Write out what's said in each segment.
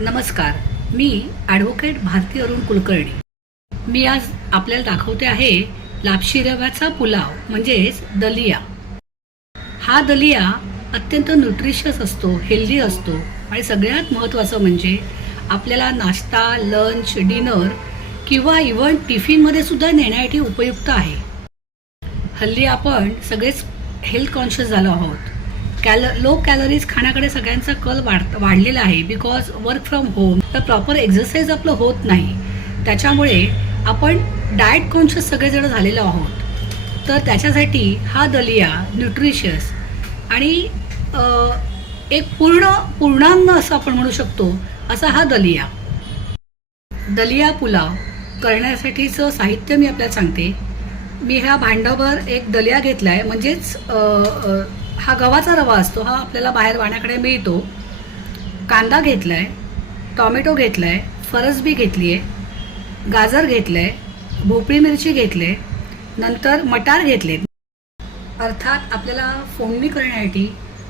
नमस्कार. मी ॲडव्होकेट भारती अरुण कुलकर्णी. मी आज आपल्याला दाखवते आहे लापशी रव्याचा पुलाव म्हणजेच दलिया. हा दलिया अत्यंत न्यूट्रिशियस असतो, हेल्दी असतो आणि सगळ्यात महत्त्वाचं म्हणजे आपल्याला नाश्ता, लंच, डिनर किंवा इव्हन टिफिनमध्ये सुद्धा नेण्यासाठी उपयुक्त आहे. हल्ली आपण सगळेच हेल्थ कॉन्शियस झालो आहोत. लो कॅलरीज खाण्याकडे सगळ्यांचा कल वाढलेला आहे. बिकॉज वर्क फ्रॉम होम तर प्रॉपर एक्झरसाईज आपलं होत नाही. त्याच्यामुळे आपण डाएट कॉन्शियस सगळेजण झालेलो आहोत. तर त्याच्यासाठी हा दलिया न्यूट्रिशियस आणि एक पूर्णांग असं आपण म्हणू शकतो असा हा दलिया पुलाव करण्यासाठीचं साहित्य मी आपल्याला सांगते. मी ह्या भांड्यावर एक दलिया घेतला आहे. म्हणजेच हा गव्हाचा रवा असतो, हा आपल्याला बाहेर वाण्याकडे मिळतो. कांदा घेतला आहे, टॉमॅटो घेतला आहे, फरसबी घेतली आहे, गाजर घेतलं आहे, भोपळी मिरची घेतली आहे, नंतर मटार घेतले. अर्थात आपल्याला फोडणी करण्यासाठी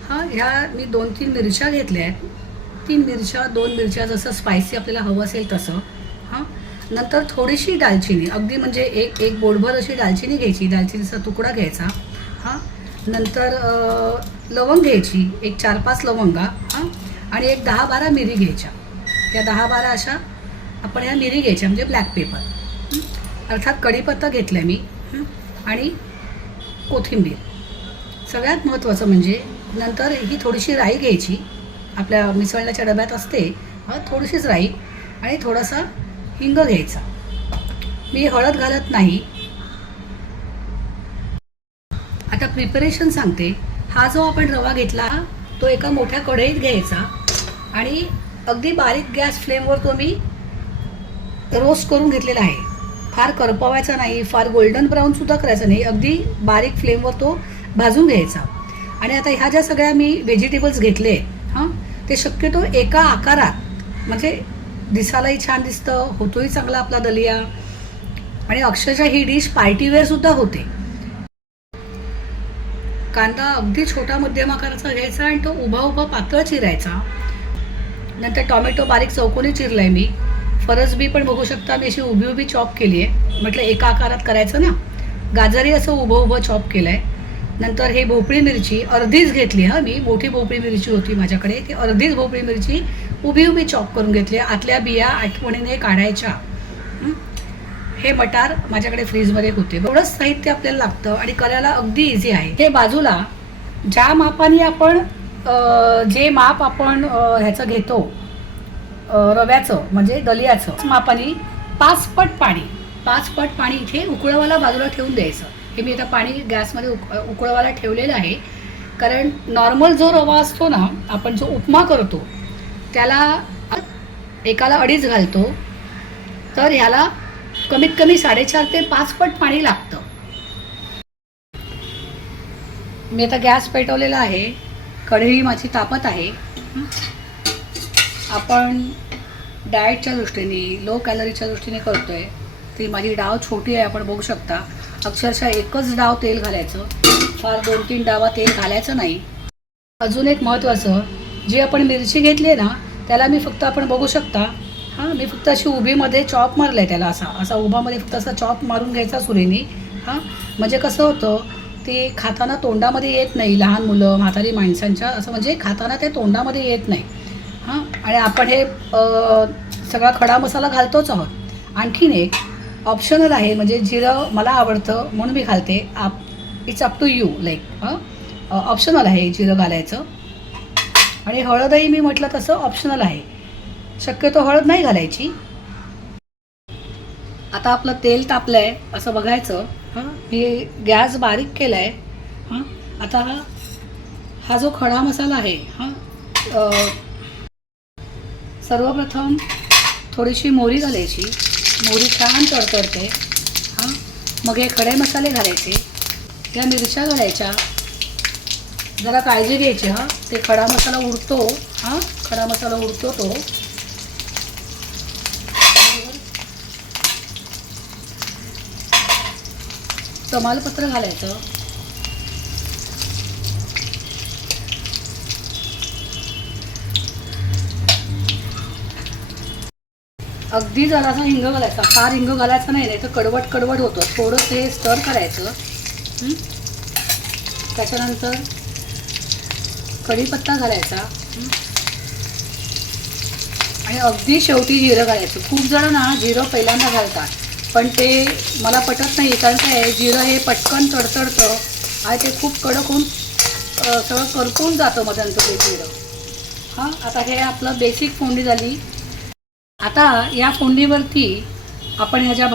ह्या मी 2-3 मिरच्या घेतल्या आहेत. 2 मिरच्या जसं स्पायसी आपल्याला हवं असेल तसं. नंतर थोडीशी दालचिनी, अगदी म्हणजे एक बोटभर अशी दालचिनी घ्यायची, दालचिनीचा तुकडा घ्यायचा. नंतर लवंग घ्यायची, एक 4-5 लवंगा आणि एक 10-12 मिरी घ्यायच्या. या 10-12 अशा आपण ह्या मिरी घ्यायच्या म्हणजे ब्लॅक पेपर. अर्थात कढीपत्ता घेतला मी आणि कोथिंबीर. सगळ्यात महत्त्वाचं म्हणजे नंतर ही थोडीशी राई घ्यायची, आपल्या मिसळण्याच्या डब्यात असते. थोडीशीच राई आणि थोडासा हिंग घ्यायचा. मी हळद घालत नाही. आता प्रिपरेशन सांगते. हा जो आपण रवा घेतला तो एका मोठ्या कढईत घ्यायचा आणि अगदी बारीक गॅस फ्लेमवर तो मी रोस्ट करून घेतलेला आहे. फार करपवायचा नाही, फार गोल्डन ब्राऊन सुद्धा करायचा नाही, अगदी बारीक फ्लेमवर तो भाजून घ्यायचा. आणि आता ह्या ज्या सगळ्या मी व्हेजिटेबल्स घेतले ते शक्यतो एका आकारात, म्हणजे दिसायलाही छान दिसतं, होतोही चांगला आपला दलिया आणि अक्षरशः ही डिश पार्टीवेअर सुद्धा होते. कांदा अगदी छोटा मध्यम आकाराचा घ्यायचा आणि तो उभा पातळ चिरायचा. नंतर टॉमॅटो बारीक चौकोनी चिरलाय मी. फरसबी पण बघू शकता मी अशी उभी चॉप केली आहे, म्हटलं एका आकारात करायचं ना. गाजरही असं उभं चॉप केलं आहे. नंतर हे भोपळी मिरची अर्धीच घेतली. मी मोठी भोपळी मिरची होती माझ्याकडे, ती अर्धीच भोपळी मिरची उभी चॉप करून घेतली. आतल्या बिया आठवणीने काढायच्या. हे मटार माझ्याकडे फ्रीजमध्ये होते. एवढंच साहित्य आपल्याला लागतं आणि करायला अगदी इझी आहे. हे बाजूला ज्या मापाने आपण जे माप आपण ह्याचं घेतो रव्याचं म्हणजे दलियाचं मापाने 5 पट पाणी इथे उकळवायला बाजूला ठेवून द्यायचं. हे मी आता पाणी गॅसमध्ये उकळवायला ठेवलेलं आहे. कारण नॉर्मल जो रवा असतो ना, आपण जो उपमा करतो त्याला एकाला 2.5 घालतो, तर ह्याला कमीत कमी 4.5 ते 5 पट पाणी लागतं. मी आता गॅस पेटवलेला आहे. कढई माझी तापत आहे. आपण डाएटच्या दृष्टीने, लो कॅलरीच्या दृष्टीने करतोय. ती माझी डाव छोटी आहे, आपण बघू शकता. अक्षरशः एकच डाव तेल घालायचं, फार 2-3 डावा तेल घालायचं नाही. अजून एक महत्त्वाचं, जी आपण मिरची घेतली आहे ना त्याला मी फक्त, आपण बघू शकता, मी फक्त अशी उभीमध्ये चॉप मारलं आहे. त्याला असा उभामध्ये फक्त असा चॉप मारून घ्यायचा सुरीने. म्हणजे कसं होतं, ते खाताना तोंडामध्ये येत नाही. लहान मुलं, म्हातारी माणसांच्या असं म्हणजे खाताना ते तोंडामध्ये येत नाही. आणि आपण हे सगळा खडा मसाला घालतोच आहोत. आणखीन एक ऑप्शनल आहे, म्हणजे जिरं मला आवडतं म्हणून मी घालते. It's up to you, like optional आहे जिरं घालायचं. आणि हळदही मी म्हटलं तसं ऑप्शनल आहे, शक्यतो हळद नाही घालायची. आता आपलं तेल तापलं आहे असं बघायचं. मी गॅस बारीक केला आहे. आता हा जो खडा मसाला आहे, सर्वप्रथम थोडीशी मोहरी घालायची. मोहरी छान तडतडते. मग हे खडे मसाले घालायचे, या मिरच्या घालायच्या. जरा काळजी घ्यायची. ते खडा मसाला उडतो. खडा मसाला उडतो तो. तमालपत्र घालायचं. अगदी जरासा हिंग घालायचा, फार हिंग घालायचा नाही, नाही तर कडवट कडवट होतं. थोडंसं हे स्टर करायचं. त्याच्यानंतर कढीपत्ता घालायचा आणि अगदी शेवटी जिरं घालायचं. खूप जण ना जिरं पहिल्यांदा घालतात, पण ते मला पटत नाही. कारण काय आहे, जिरं हे पटकन तडतडतं आणि ते खूप कडक होऊन सगळं करपून जातं मध्यंतर ते जिरं. हां, आता हे आपलं बेसिक फोडणी झाली. आता या फोडणीवरती आपण ह्या ज्या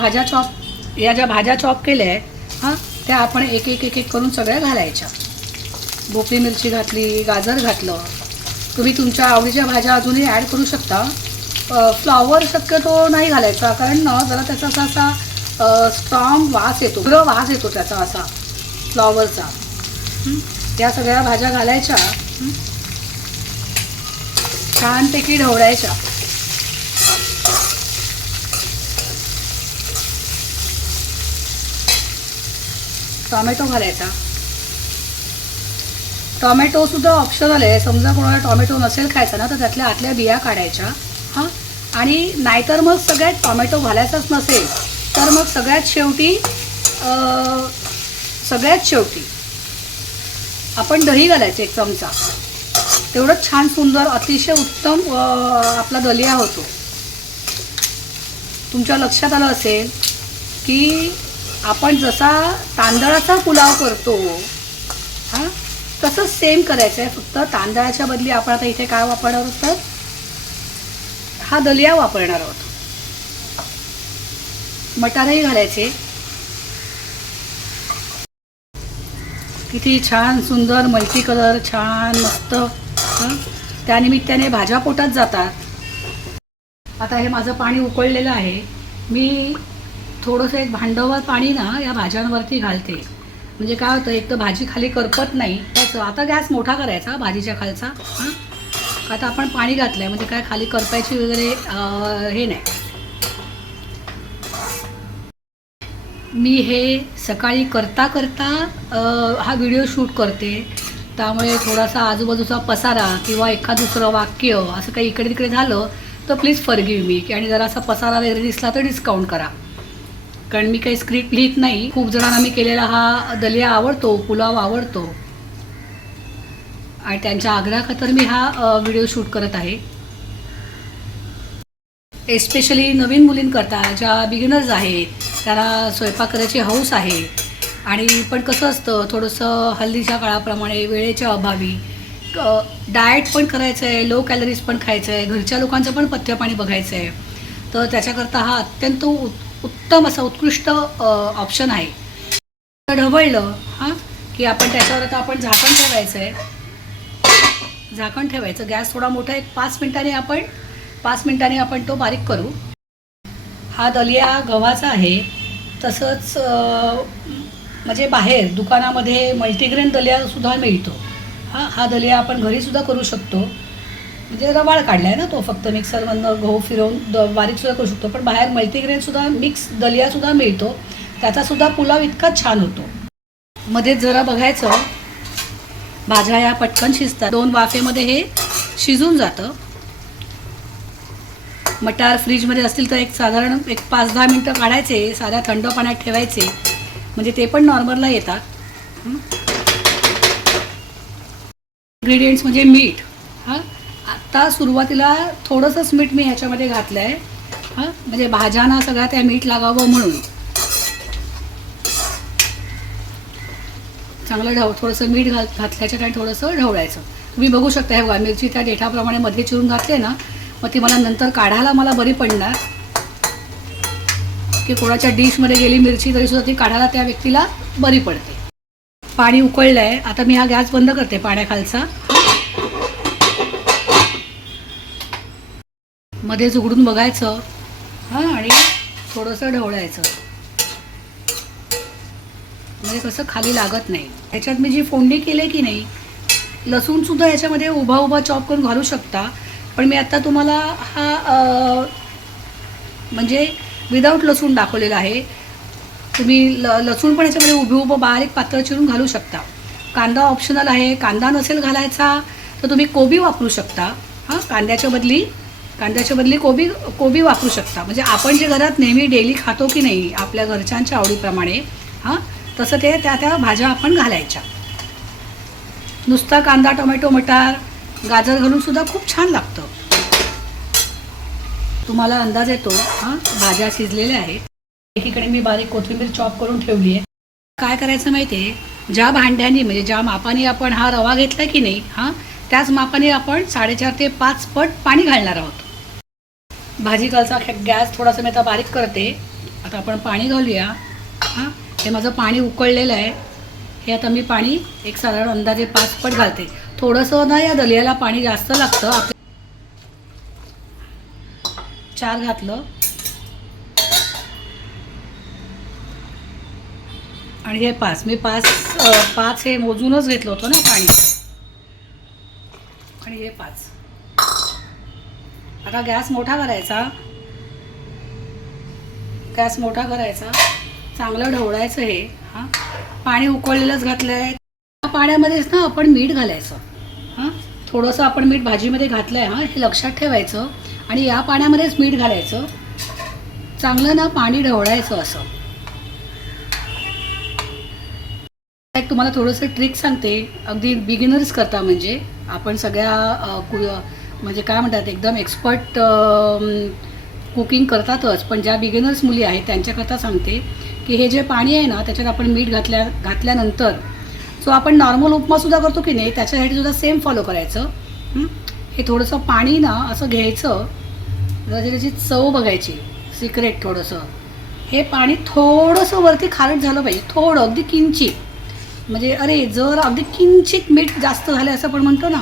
भाज्या चॉप केल्या आहे हां, त्या आपण एक एक एक एक करून सगळ्या घालायच्या. भोपळी मिरची घातली, गाजर घातलं. तुम्ही तुमच्या आवडीच्या भाज्या अजूनही ॲड करू शकता. फ्लॉवर शक्यतो नाही घालायचा, कारण ना जरा त्याचा असा स्ट्रॉंग वास येतो, उग्र वास येतो त्याचा असा फ्लॉवरचा. या सगळ्या भाज्या घालायच्या, छानपैकी ढवळायच्या. टॉमॅटो घालायचा. टॉमॅटोसुद्धा ऑप्शनल आहे. समजा कोणाला टॉमॅटो नसेल खायचा ना, तर त्यातल्या आतल्या बिया काढायच्या. हां, आणि नाहीतर मग सगळ्यात टॉमॅटो घालायचाच नसेल तर मग सगळ्यात शेवटी आपण दही घालायचं 1 चमचा. तेवढंच छान सुंदर अतिशय उत्तम आपला दलिया होतो. तुमच्या लक्षात आलं असेल की आपण जसा तांदळाचा पुलाव करतो हां, तसंच सेम करायचं आहे. फक्त तांदळाच्या बदली आपण आता इथे काय वापरणार आहोत, तर हा दलिया वापरणार आहोत. मटारही घालायचे. किती छान सुंदर मल्टी कलर, छान मस्त. त्यानिमित्ताने भाज्या पोटात जातात. आता हे माझं पाणी उकळलेलं आहे. मी थोडंसं एक भांडवल पाणी ना या भाज्यांवरती घालते. म्हणजे काय होतं, एक तर भाजी खाली करपत नाही त्याचं. आता गॅस मोठा करायचा भाजीच्या खालचा. हां, आता आपण पाणी घातलं आहे म्हणजे काय खाली करपायची वगैरे हे नाही. मी हे सकाळी करता हा व्हिडिओ शूट करते, त्यामुळे थोडासा आजूबाजूचा पसारा किंवा एखाद दुसरं वाक्य असं काही इकडे तिकडे झालं तर प्लीज फॉरगिव्ह मी. आणि जरा असा पसारा वगैरे दिसला तर डिस्काउंट करा, कारण मी काही स्क्रिप्ट लिहित नाही. खूप जणांना मी केलेला हा दलिया आवडतो, पुलाव आवडतो आणि त्यांच्या आग्रहाखातर मी हा व्हिडिओ शूट करत आहे. एस्पेशली नवीन मुलींकरता, ज्या बिगिनर्स आहेत, त्याला स्वयंपाक करायची हौस आहे. आणि पण कसं असतं, थोडंसं हल्लीच्या काळाप्रमाणे वेळेच्या अभावी डाएट पण करायचं आहे, लो कॅलरीज पण खायचं आहे, घरच्या लोकांचं पण पथ्यपाणी बघायचं आहे. तर त्याच्याकरता हा अत्यंत उत्तम असा उत्कृष्ट ऑप्शन आहे. ढवळलं हां की आपण त्याच्यावर आता आपण झाकण ठेवायचं आहे. झाकण ठेवायचं, गॅस थोडा मोठा, एक 5 मिनिटांनी आपण तो बारीक करू. हा दलिया गव्हाचा आहे. तसंच म्हणजे बाहेर दुकानामध्ये मल्टीग्रेन दलियासुद्धा मिळतो. हा दलिया आपण घरीसुद्धा करू शकतो. म्हणजे रवाळ काढला आहे ना तो, फक्त मिक्सरमधनं गहू फिरवून बारीकसुद्धा करू शकतो. पण बाहेर मल्टीग्रेनसुद्धा मिक्स दलियासुद्धा मिळतो, त्याचासुद्धा पुलाव इतका छान होतो. मध्ये जरा बघायचं, भाज्या या पटकन शिजतात. 2 वाफेमध्ये हे शिजून जातं. मटार फ्रीजमध्ये असतील तर एक साधारण 5-10 मिनटं काढायचे, साध्या थंड पाण्यात ठेवायचे, म्हणजे ते पण नॉर्मलला येतात. इन्ग्रेडियंट्स म्हणजे मीठ. हां, आत्ता सुरुवातीला थोडंसंच मीठ मी ह्याच्यामध्ये घातलं आहे. हां, म्हणजे भाज्यांना सगळ्या त्या मीठ लागावं म्हणून. चांगलं थोडंसं मीठ घातल्याच्या आणि थोडंसं ढवळायचं. तुम्ही बघू शकता, हे बघा मिरची त्या देठाप्रमाणे मध्ये चिरून घातले ना, मग ती मला नंतर काढायला मला बरी पडणार. की कोणाच्या डिशमध्ये गेली मिरची तरीसुद्धा ती काढायला त्या व्यक्तीला बरी पडते. पाणी उकळलं आहे. आता मी हा गॅस बंद करते पाण्याखालचा. मध्येच उघडून बघायचं हां, आणि थोडंसं ढवळायचं, म्हणजे कसं खाली लागत नाही. ह्याच्यात मी जी फोडणी केली की नाही, लसूणसुद्धा ह्याच्यामध्ये उभा चॉप करून घालू शकता. पण मी आत्ता तुम्हाला हा म्हणजे विदाऊट लसूण दाखवलेला आहे. तुम्ही लसूण पण ह्याच्यामध्ये उभं बारीक पातळ चिरून घालू शकता. कांदा ऑप्शनल आहे. कांदा नसेल घालायचा तर तुम्ही कोबी वापरू शकता. हां, कांद्याच्या बदली कांद्याच्या बदली कोबी वापरू शकता. म्हणजे आपण जे घरात नेहमी डेली खातो की नाही आपल्या घरच्यांच्या आवडीप्रमाणे, हां, तसं ते त्या भाज्या आपण घालायच्या. नुसता कांदा, टोमॅटो, मटार, गाजर घालून सुद्धा खूप छान लागतं. तुम्हाला अंदाज येतो हां भाज्या शिजलेल्या आहेत. एकीकडे मी बारीक कोथिंबीर चॉप करून ठेवली आहे. काय करायचं माहिती आहे, ज्या भांड्याने म्हणजे ज्या मापाने आपण हा रवा घेतला की नाही, हां, त्याच मापाने आपण 4.5 ते 5 पट पाणी घालणार आहोत. भाजीकालचा गॅस थोडासा मी आता बारीक करते. आता आपण पाणी घालूया. हां, हे माझं पाणी उकळलेलं आहे. हे आता मी पाणी एक साधारण अंदाजे 5 पट घालते. थोडंसं ना या दलियाला पाणी जास्त लागतं. 4 घातलं आणि हे 5. मी 5 हे मोजूनच घेतलं होतं ना पाणी. आणि हे 5. आता गॅस मोठा करायचा. चांगलं ढवळायचं हे. हां, पाणी उकळलेलंच घातलं आहे. त्या पाण्यामध्येच ना आपण मीठ घालायचं. हां, थोडंसं आपण मीठ भाजीमध्ये घातलं आहे, हां, हे लक्षात ठेवायचं. आणि या पाण्यामध्येच मीठ घालायचं. चांगलं ना पाणी ढवळायचं असं. एक तुम्हाला थोडंसं ट्रिक सांगते. अगदी बिगिनर्स करता म्हणजे आपण सगळ्या म्हणजे काय म्हणतात एकदम एक्सपर्ट कुकिंग करतातच, पण ज्या बिगिनर्स मुली आहेत त्यांच्याकरता सांगते की हे जे पाणी आहे ना त्याच्यात आपण मीठ घातल्यानंतर जो आपण नॉर्मल उपमासुद्धा करतो की नाही त्याच्यासाठी सुद्धा सेम फॉलो करायचं. हे थोडंसं पाणी ना असं घ्यायचं, त्याची चव बघायची. सिक्रेट थोडंसं हे पाणी थोडंसं वरती खारट झालं पाहिजे, थोडं अगदी किंचित. म्हणजे जर अगदी किंचित मीठ जास्त झालं असं आपण म्हणतो ना,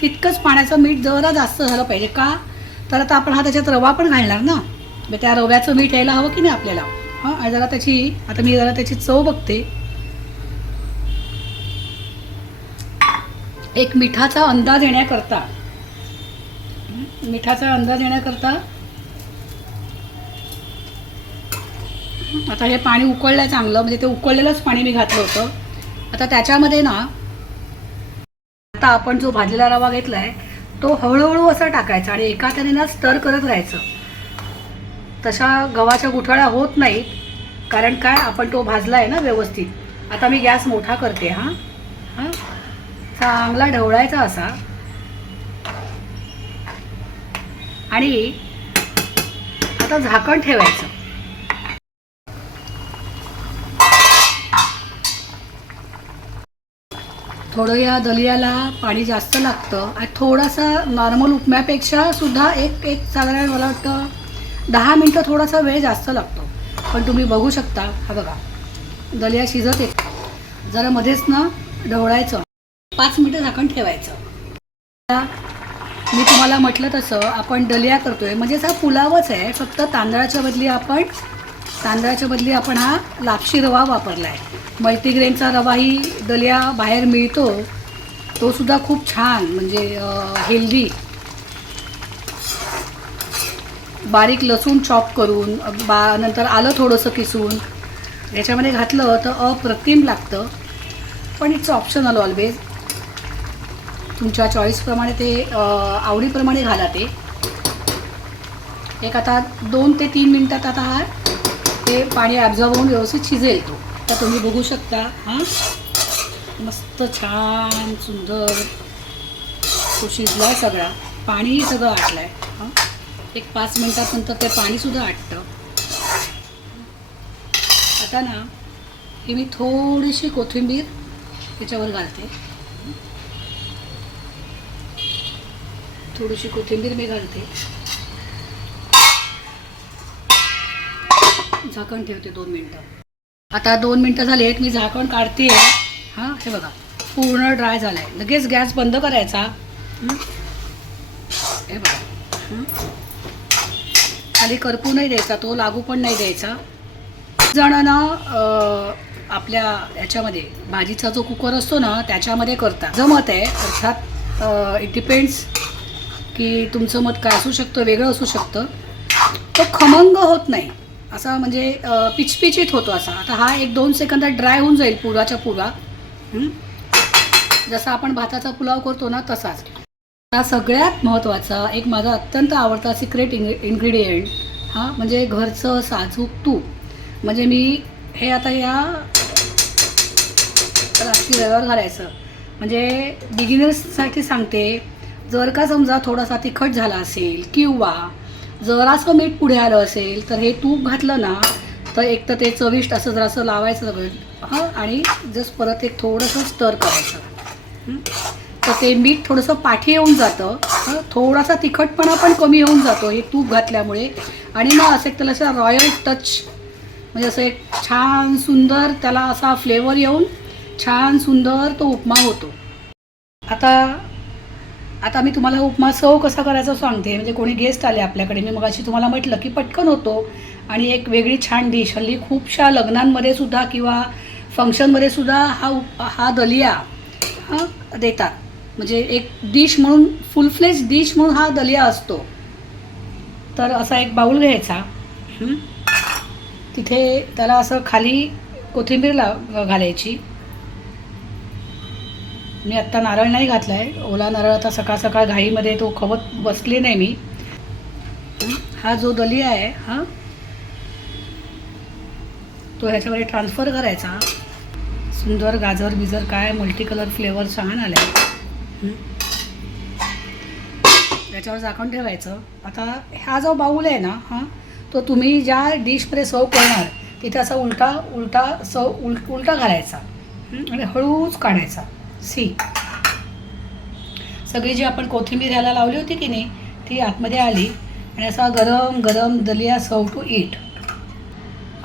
तितकंच पाण्याचं मीठ जरा जास्त झालं पाहिजे. का तर आता आपण त्याच्यात रवा पण घालणार ना, मग त्या रव्याचं मीठ यायला हवं की नाही आपल्याला. हां, आणि आता मी जरा त्याची चव बघते. एक मिठाचा अंदाज येण्याकरता आता हे पाणी उकळलं आहे चांगलं. म्हणजे ते उकळलेलंच पाणी मी घातलं होतं. आता त्याच्यामध्ये ना आता आपण जो भाजलेला रवा घेतला आहे तो हळूहळू असा टाकायचा आणि एका त्याने ना स्टर करत राहायचं. तशा गव्हाच्या गुठळ्या होत नाहीत, कारण काय आपण तो भाजला आहे ना व्यवस्थित. आता मी गॅस मोठा करते. हां, चांगला ढवळायचा असा. आणि आता झाकण ठेवायचं. थोडं या दलियाला पाणी जास्त लागतं आणि थोडासा नॉर्मल उपम्यापेक्षा सुद्धा एक साधारण मला वाटतं 10 मिनटं थोडासा वेळ जास्त लागतो. पण तुम्ही बघू शकता, हा बघा दलिया शिजत आहे. जरा मध्येच ना ढवळायचं. 5 मिनटं झाकण ठेवायचं. मी तुम्हाला म्हटलं तसं आपण दलिया करतोय म्हणजे हा पुलावच आहे, फक्त तांदळाच्या बदली आपण हा लापशी रवा वापरला आहे. मल्टीग्रेनचा रवाही दलिया बाहेर मिळतो, तो सुद्धा खूप छान म्हणजे हेल्दी. बारीक लसूण चॉप करून नंतर आलं थोडंसं किसून याच्यामध्ये घातलं तर अप्रतिम लागतं. पण इट्स ऑप्शनल ऑलवेज. तुमच्या चॉईसप्रमाणे ते आवडीप्रमाणे घाला ते. एक आता 2 ते 3 मिनटात आता ते पाणी ॲब्झॉर्ब होऊन व्यवस्थित शिजेल तो. आता तुम्ही बघू शकता. हां, मस्त छान सुंदर तो शिजला आहे सगळा. पाणीही सगळं आटलं आहे. हां, एक 5 मिनटानंतर ते पाणीसुद्धा आटतं. आता ना ही मी थोडीशी कोथिंबीर त्याच्यावर घालते. थोडीशी कोथिंबीर मी घालते. झाकण ठेवते 2 मिनटं. आता 2 मिनटं झाले आहेत, मी झाकण काढते. हां, हे बघा पूर्ण ड्राय झालं आहे. लगेच गॅस बंद करायचा. हे बघा खाली करपू नाही द्यायचा, तो लागू पण नाही द्यायचा. जणांना आपल्या याच्यामध्ये भाजीचा जो कुकर असतो ना त्याच्यामध्ये करता जमत आहे. अर्थात इट डिपेंड्स की तुमचं मत काय असू शकतं, वेगळं असू शकतं. तो खमंग होत नाही असा, म्हणजे पिचपिचीत होतो असा. आता हा 1-2 सेकंदात ड्राय होऊन जाईल पुराच्या पुरा. जसा आपण भाताचा पुलाव करतो ना तसाच. आता सगळ्यात महत्त्वाचा एक माझा अत्यंत आवडता सिक्रेट इन्ग्रेडियंट हा म्हणजे घरचं साजूक तूप. म्हणजे मी हे आता या रात्री रव्यावर घालायचं. म्हणजे बिगिनर्ससाठी सांगते, जर का समजा थोडासा तिखट झाला असेल किंवा जरासं मीठ पुढे आलं असेल तर हे तूप घातलं ना तर एक तर ते चविष्ट असं जरासं लावायचं सगळं हां आणि जस्ट परत एक थोडंसं स्टर करायचं. तर ते मीठ थोडंसं पाठी येऊन जातं, थोडासा तिखटपणा पण कमी होऊन जातो हे तूप घातल्यामुळे. आणि मग असं एक त्याला असं रॉयल टच म्हणजे असं एक छान सुंदर त्याला असा फ्लेवर येऊन छान सुंदर तो उपमा होतो. आता मी तुम्हाला उपमा सर्व कसा करायचा सांगते. म्हणजे कोणी गेस्ट आले आपल्याकडे, मी मगाशी तुम्हाला म्हटलं की पटकन होतो आणि एक वेगळी छान डिश. हल्ली खूपशा लग्नांमध्ये सुद्धा किंवा फंक्शनमध्ये सुद्धा हा दलिया देतात. म्हणजे एक डिश म्हणून फुल फ्लेज डिश म्हणून हा दलिया असतो. तर असा एक बाऊल घ्यायचा, तिथे त्याला असं खाली कोथिंबीर घालायची. मी आत्ता नारळ नाही घातला आहे, ओला नारळ आता सकाळ सकाळ घाईमध्ये तो खवत बसले नाही मी. हा जो दलिया आहे तो ह्याच्यामध्ये ट्रान्सफर करायचा. सुंदर गाजर बिजर काय मल्टी कलर फ्लेवर छान आला आहे. याच्यावर झाकण ठेवायचं. आता हा जो बाऊल आहे ना तो तुम्ही ज्या डिशमध्ये सर्व करणार तिथे असा उलटा घालायचा आणि हळूच काढायचा. सगळी जी आपण कोथिंबीर ह्याला लावली होती की नाही ती आतमध्ये आली आणि असा गरम गरम दलिया सर्व टू ईट.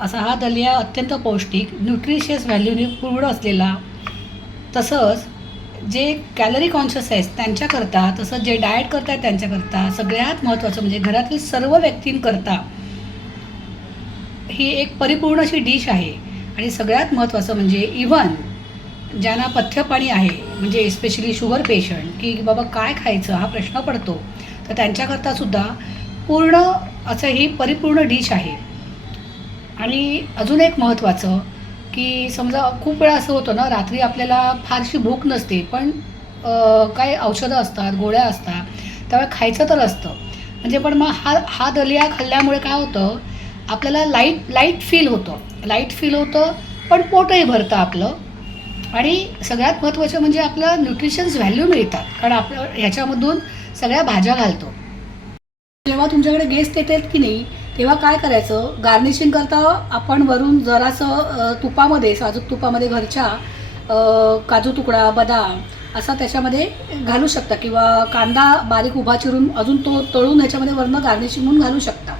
असा हा दलिया अत्यंत पौष्टिक न्यूट्रिशियस व्हॅल्यूने पूर्ण असलेला, तसंच जे कॅलरी कॉन्शियस आहेत त्यांच्याकरता, तसंच जे डाएट करतात त्यांच्याकरता, सगळ्यात महत्त्वाचं म्हणजे घरातील सर्व व्यक्तींकरता ही एक परिपूर्ण अशी डिश आहे. आणि सगळ्यात महत्त्वाचं म्हणजे इव्हन ज्यांना पथ्यपाणी आहे, म्हणजे एस्पेशली शुगर पेशंट, की बाबा काय खायचं हा प्रश्न पडतो, तर त्यांच्याकरता सुद्धा पूर्ण असं ही परिपूर्ण डिश आहे. आणि अजून एक महत्त्वाचं की समजा खूप वेळा असं होतं ना, रात्री आपल्याला फारशी भूक नसते पण काही औषधं असतात, गोळ्या असतात, त्यामुळे खायचं तर असतं. म्हणजे पण मग हा दलिया खाल्ल्यामुळे काय होतं, आपल्याला लाईट फील होतं पण पोटही भरतं आपलं. आणि सगळ्यात महत्त्वाचं म्हणजे आपलं न्यूट्रिशन्स व्हॅल्यू मिळतात, कारण आपलं ह्याच्यामधून सगळ्या भाज्या घालतो. जेव्हा तुमच्याकडे गेस्ट येतात की नाही तेव्हा काय करायचं, गार्निशिंग करता आपण वरून जरासं तुपामध्ये, साजूक तुपामध्ये घरच्या काजू तुकडा, बदाम असा त्याच्यामध्ये घालू शकता किंवा कांदा बारीक उभा चिरून अजून तो तळून ह्याच्यामध्ये वरनं गार्निशिंग म्हणून घालू शकता.